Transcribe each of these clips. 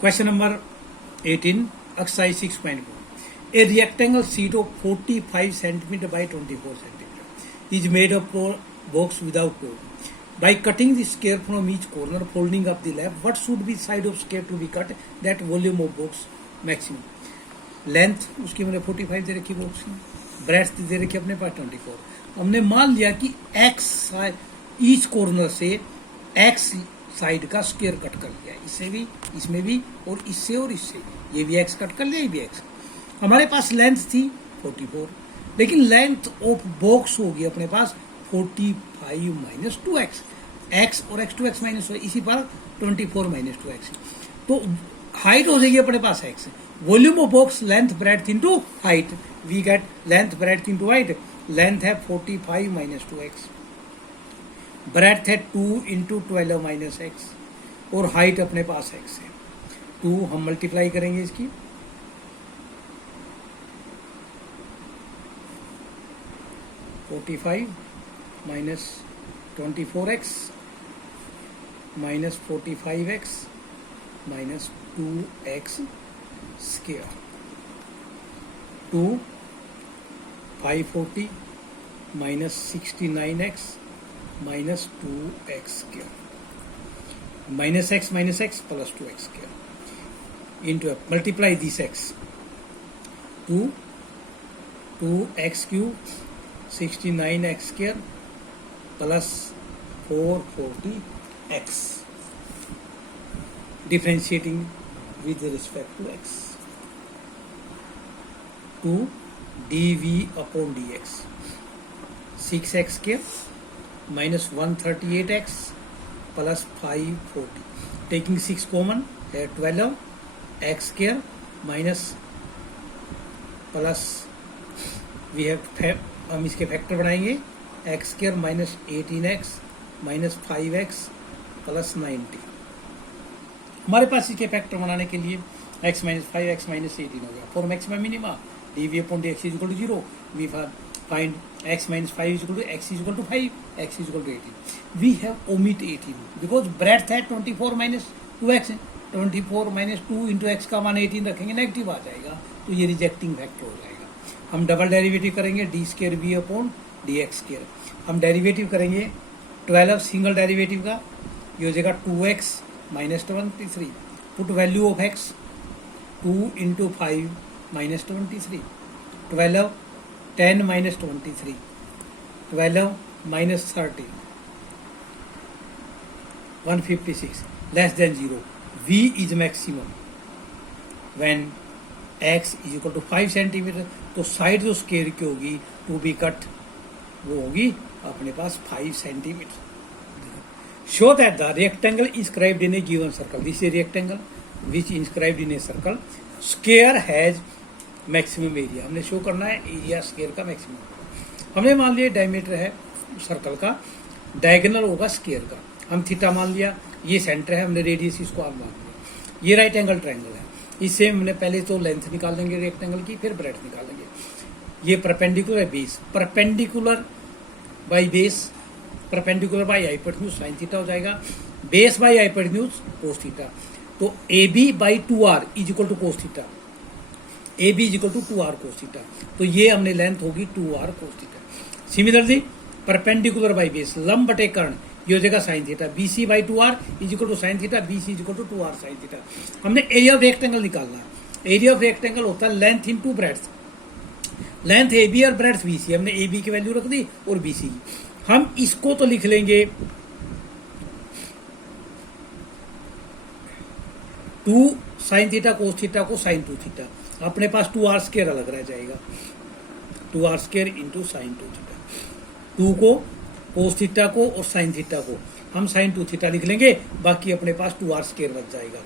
Question number 18, exercise 6.4. A rectangle sheet of 45 cm by 24 cm is made up of box without door. By cutting the square from each corner, folding up the lap, what should be side of square to be cut? That volume of box maximum. Length उसकी मैंने 45 दे रखी box की, breadth दे रखी अपने पास 24. हमने मान लिया कि एक्स ईच कॉर्नर से एक्स साइड का स्क्वायर कट कर लिया, इससे भी, इसमें भी, और इससे और इससे, ये भी एक्स कट कर लिया, ये भी एक्स. हमारे पास लेंथ थी 44, लेकिन लेंथ ऑफ बॉक्स होगी अपने पास 45 माइनस 2x, एक्स और x 2x माइनस, इसी पर 24 माइनस 2x. तो हाइट हो जाएगी अपने पास x. Volume of box length breadth into height, we get length breadth into height. Length है 45 माइनस 2x, ब्रेड्थ है 2 इंटू 12 माइनस एक्स, और हाइट अपने पास x है 2. हम मल्टीप्लाई करेंगे इसकी, (45 minus 24x minus 45x minus 2x square, 2 540 minus 69x minus 2x square, minus x plus 2x square into multiply this x, 2x cube 69x square plus 440x, differentiating with respect to x, 2 dv upon dx, 6x square minus 138x plus 540, taking 6 common, 12 x square minus plus we have, हम इसके factor बनाएंगे, x square minus 18x minus 5x plus 90. हमारे पास इसके factor बनाने के लिए x minus 5x minus 18 हो गया. For maximum minima dv upon dx is equal to 0. We find x minus 5 is equal to x is equal to 5, x is equal to 18. We have omit 18 because breadth है 24 minus 2x, 24 minus 2 into x का मान 18 रखेंगे, negative आ जाएगा, तो ये rejecting factor हो जाएगा. हम डबल डेरिवेटिव करेंगे d square v upon d x square. हम डेरिवेटिव करेंगे 12 सिंगल डेरिवेटिव का, ये हो जाएगा 2x minus 23. Put value of x, 2 into 5 minus 23, 12 10 minus 23, 12 minus 30, 156 less than 0. v is maximum when x is equal to 5 centimetre. तो side जो square की होगी टू बी कट, वो होगी अपने पास 5 centimetre. Show that the rectangle inscribed in a given circle. This is a rectangle which inscribed in a circle. Square has maximum area. हमने show करना है एरिया स्क्वायर का मैक्सिमम. हमने मान लिया डायमीटर है सर्कल का, डायगोनल होगा स्क्वायर का. हम थीटा मान लिया, ये सेंटर है, हमने रेडियस इसको आर मान लिया. ये राइट एंगल ट्रायंगल है. इससे हमने पहले तो लेंथ निकाल लेंगे रेक्टेंगल की, फिर ब्रेड्थ निकाल लेंगे. ये परपेंडिकुलर है base, perpendicular by base, perpendicular by hypotenuse sine theta हो जाएगा, base by hypotenuse cos theta. तो A B by 2r is equal to cos theta, A B is equal to 2r cos theta. तो ये हमने length होगी 2r cos theta. Similarly perpendicular by base, लंब बटे कर्ण, ये हो जाएगा sine theta. B C by 2r is equal to sine theta, B C is equal to 2r sine theta. हमने एरिया ऑफ रेक्टेंगल निकालना है. एरिया ऑफ रेक्टेंगल होता है length into breadth. Length A B और breadth B C, हमने A B की value रख दी और बी सी की. हम इसको तो लिख लेंगे 2 साइन थीटा कोस थीटा को साइन 2 थीटा. अपने पास 2r स्क्वायर अलग रह जाएगा, 2r square into sine 2 theta. 2 को कोस थीटा को और साइन थीटा को हम साइन 2 थीटा लिख लेंगे, बाकी अपने पास 2r स्क्वायर बच जाएगा.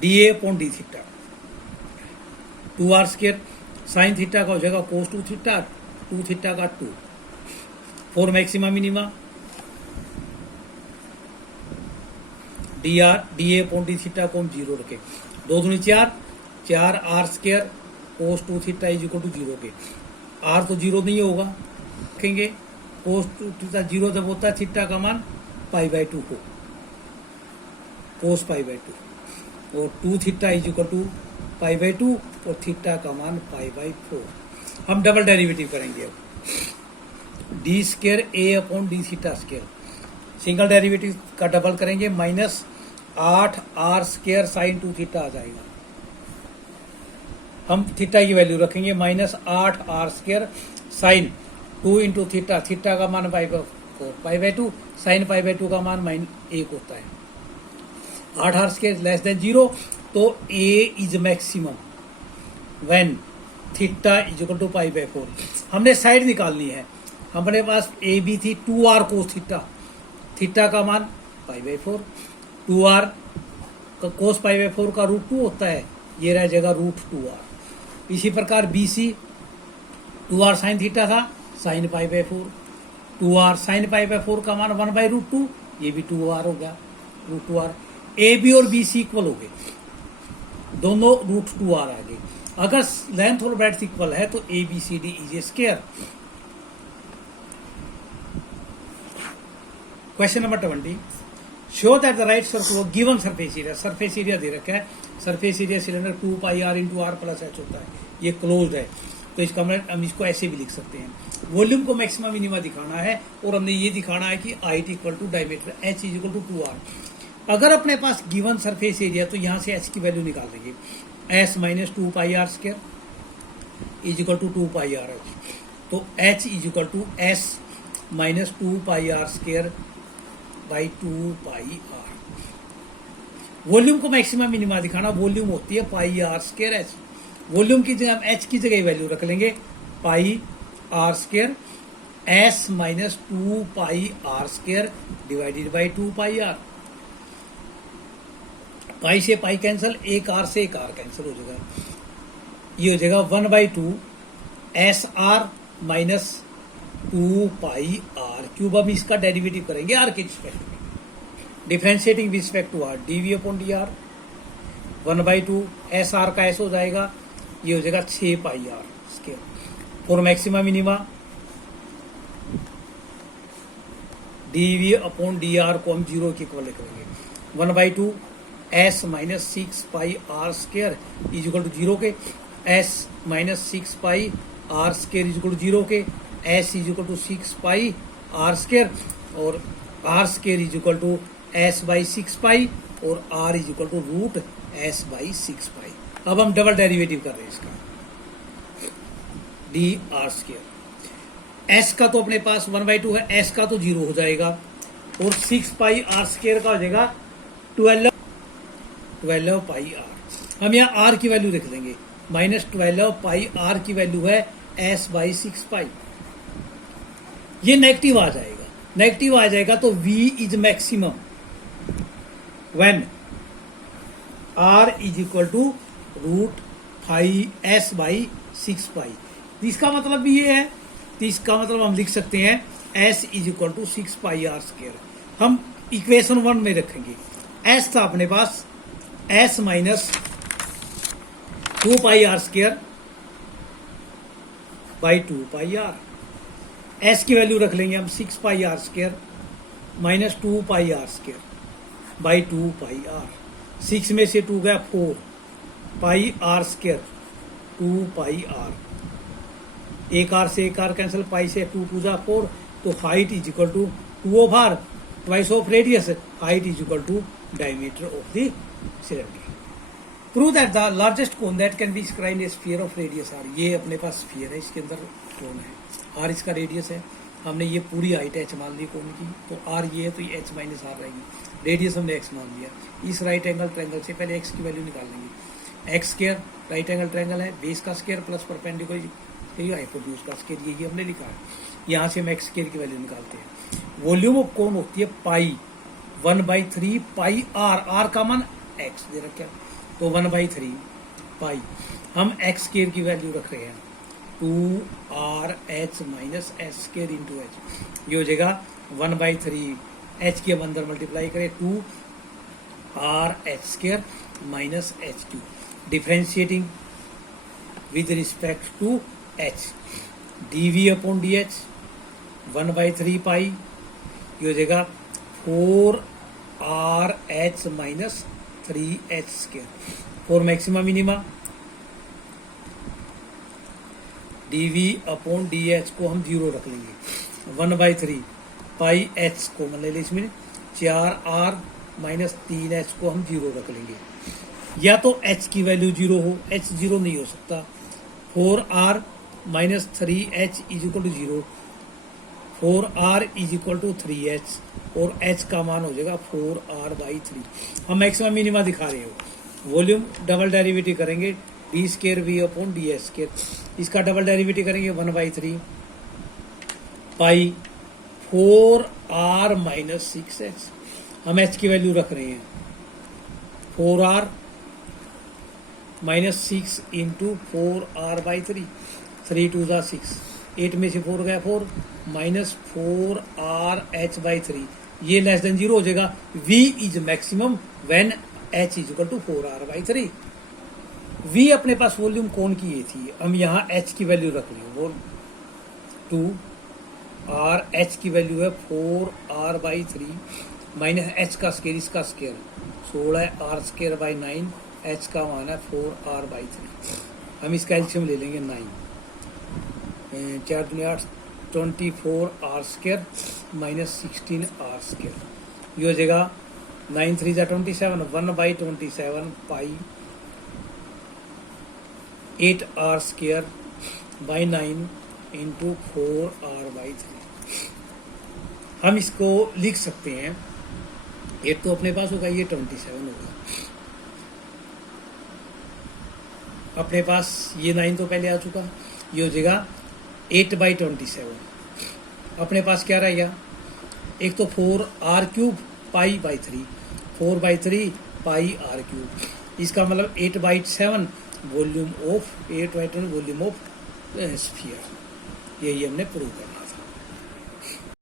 D a upon D theta, 2r square sine theta का हो जाएगा कोस 2 थीटा, 2 थीटा का 2. For maxima minima d r d a upon D theta को हम 0 रखें. 2 दूनी 4, 4r square cos 2 theta is equal to 0 के. r तो 0 नहीं होगा, रखेंगे कोस 2 थीटा 0 जब होता है थीटा का मान पाई बाई 2 को, कोस पाई बाई 2. और 2 theta is equal to pi by 2 और थीटा का मान पाई बाई 4। हम डबल डेरिवेटिव करेंगे अब D square A upon D theta square, single derivative का डबल करेंगे minus 8 R square sine 2 theta आ जाएगा। हम थीटा की वैल्यू रखेंगे minus 8 R square sine 2 into theta, theta का मान pi by 4 pi by 2 sine pi by 2 का मान -1 होता है। 8 आर स्केयर लेस देन 0, तो A is maximum when theta is equal to pi by 4। हमने साइड निकालनी है, हमारे पास ए बी थी 2r कोस थीटा, थीटा का मान पाई बाई 4, 2r का कोस पाई बाई 4 का रूट 2 होता है, ये रह जाएगा रूट 2r। इसी प्रकार B C 2r sine theta था, sine pi by 4, 2r sine pi by 4 का मान 1 बाई रूट 2, ये भी 2r हो गया रूट 2r। ए बी और बी सी इक्वल हो गए, दोनों रूट 2r आ गए। अगर लेंथ और ब्रेड्थ इक्वल है तो A B C D is a square. Question number 20, show that the right circular given surface area, surface area दे रखा है, surface area cylinder 2 pi R into R plus H होता है, ये closed है, तो इसका हम इसको ऐसे भी लिख सकते हैं। वॉल्यूम को मैक्सिमम मिनिमा दिखाना है और हमने ये दिखाना है कि height equal to diameter h is equal to 2r। अगर अपने पास गिवन सरफेस एरिया तो यहाँ से एच की वैल्यू निकाल देंगे, S minus 2 pi R square is equal to 2 pi R H, तो H is equal to S minus 2 pi R square by 2 pi R. Volume को मैक्सिमम मिनिमा दिखाना, volume होती है pi R square H, volume की जगह हम H की जगह वैल्यू रख लेंगे pi R square S minus 2 pi R square divided by 2 pi R. Pi से पाई कैंसिल, एक आर से एक आर कैंसिल हो जाएगा, ये हो जाएगा 1 by 2 S R minus 2 pi R cube. अब इसका डेरिवेटिव करेंगे आर के रिस्पेक्ट में, differentiating with respect to R, D V upon D R 1 by 2 S R का एस हो जाएगा, ये हो जाएगा 6 pi R square. For maxima minima D V upon D R को हम 0 के इक्वल करेंगे, 1 by 2 S minus 6 pi R square is equal to 0 के, S minus 6 pi R square is equal to 0 के, S is equal to 6 pi R square और R square is equal to S by 6 pi और R is equal to root S by 6 pi. अब हम double derivative कर रहे हैं इसका, D R square, S का तो अपने पास 1 बाई 2 है, एस का तो 0 हो जाएगा और 6 पाई आर स्क्वायर का हो जाएगा 12 पाई आर। हम यहाँ आर की वैल्यू लिख देंगे, माइनस 12 पाई आर की वैल्यू है एस बाई 6 पाई, ये नेगेटिव आ जाएगा, नेगेटिव आ जाएगा तो v is maximum when r is equal to root 5 s by 6 pi. इसका मतलब भी ये है, तो इसका मतलब हम लिख सकते हैं s is equal to 6 pi R square. हम इक्वेशन 1 में रखेंगे, s था अपने पास s minus 2 pi R square by 2 pi R, s की वैल्यू रख लेंगे हम 6 pi R square minus 2 pi R square by 2 pi R. 6 में से 2 गया 4 pi R square 2 pi R, एक आर से एक आर कैंसिल, पाई से 2 2 जा 4, तो height is equal to 2 of r twice of radius, height is equal to diameter of the cylinder. Prove that the largest cone that can be scribed a sphere of radius r, ये अपने पास sphere है, इसके अंदर कोन है, are इसका radius है, हमने ये पूरी हाइट एच मान ली कोन की, तो आर ये है तो ये एच माइनस आर रहेगी, रेडियस हमने एक्स मान लिया। इस राइट एंगल ट्रायंगल से पहले एक्स की वैल्यू निकाल लेंगे, x square right angle triangle है, बेस का स्क्वायर प्लस परपेंडिकुलर हाइपोटेन्यूज का स्क्वायर, ये हमने लिखा है, यहाँ से हम एक्स स्क्वायर की वैल्यू निकालते हैं। वॉल्यूम ऑफ कोन होती है पाई 1/3 पाई आर, आर का मान एक्स दे रखा है, तो 1/3 पाई, हम एक्स स्क्वायर की वैल्यू रख रहे हैं 2RH minus H square into H, ये हो जाएगा 1/3, एच की हम अंदर मल्टीप्लाई करें 2RH square minus h q, differentiating with respect to h, dv upon dh 1/3 pi, ये हो जाएगा 4RH minus 3h²। For maxima minima dv/dh को हम 0 रख लेंगे। 1/3 पाई h को मतलब ले इसमें 4r माइनस 3h को हम 0 रख लेंगे। या तो h की वैल्यू 0 हो, h 0 नहीं हो सकता। 4r minus 3h is equal to 0, 4r is equal to 3h और h का मान हो जाएगा 4r/3। हम मैक्सिमम मिनिमा दिखा रहे हो। वॉल्यूम डबल डेरिवेटिव करेंगे d²v/dh²। इसका डबल डेरिवेटिव करेंगे 1/3 पाई 4r माइनस 6h। हम h की वैल्यू रख रहे हैं 4r माइनस 6 इंटू 4r/3। 3 2 6, 8 में से 4 गया 4 माइनस 4rh/3। ये लेस देन 0 हो जाएगा। v is maximum when h is equal to 4r/3। v अपने पास वॉल्यूम कौन की ये थी, हम यहाँ h की वैल्यू रख रहे हैं। वो 2 r h की वैल्यू है 4r/3 माइनस h का स्केयर, इसका स्केयर 16r²/9, h का मान है 4r/3। हम इसका एलसीएम ले लेंगे 9, 4 दूनी 8, 24r² माइनस 16r²। ये हो जाएगा 9 3 27, 1/27 पाई 8r²/9 इंटू 4r/3। हम इसको लिख सकते हैं, 8 तो अपने पास होगा, ये 27 होगा अपने पास। ये 9 तो पहले आ चुका, ये हो जाएगा 8/27। अपने पास क्या रहेगा, एक तो 4r³ पाई/3, 4/3 पाई r³। इसका मतलब 8/7 volume of 8/7 volume of sphere. यही हमने प्रूव किया।